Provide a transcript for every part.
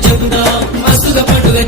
జెండా మస్తుగా పండుగ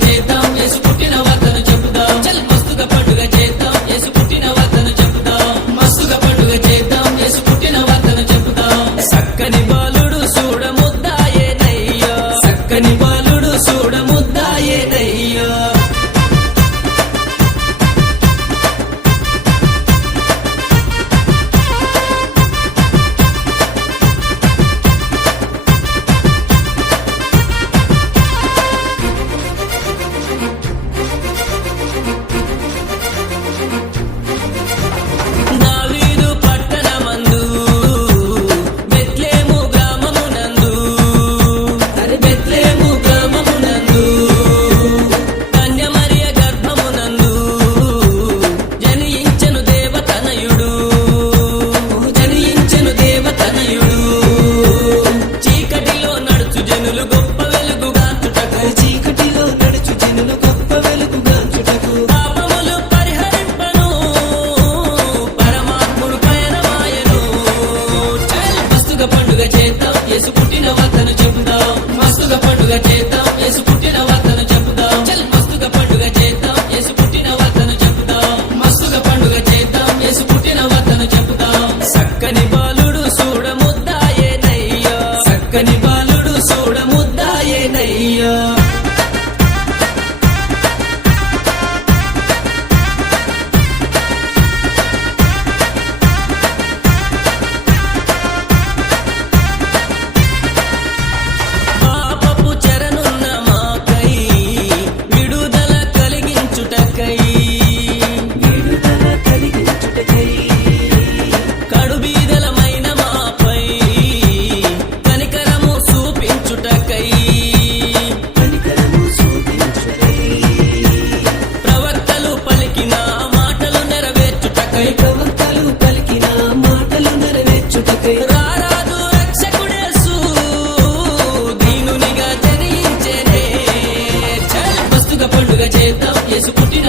చక్కని బాలుడు చూడముద్దాయేనయ్యా పుట్టిన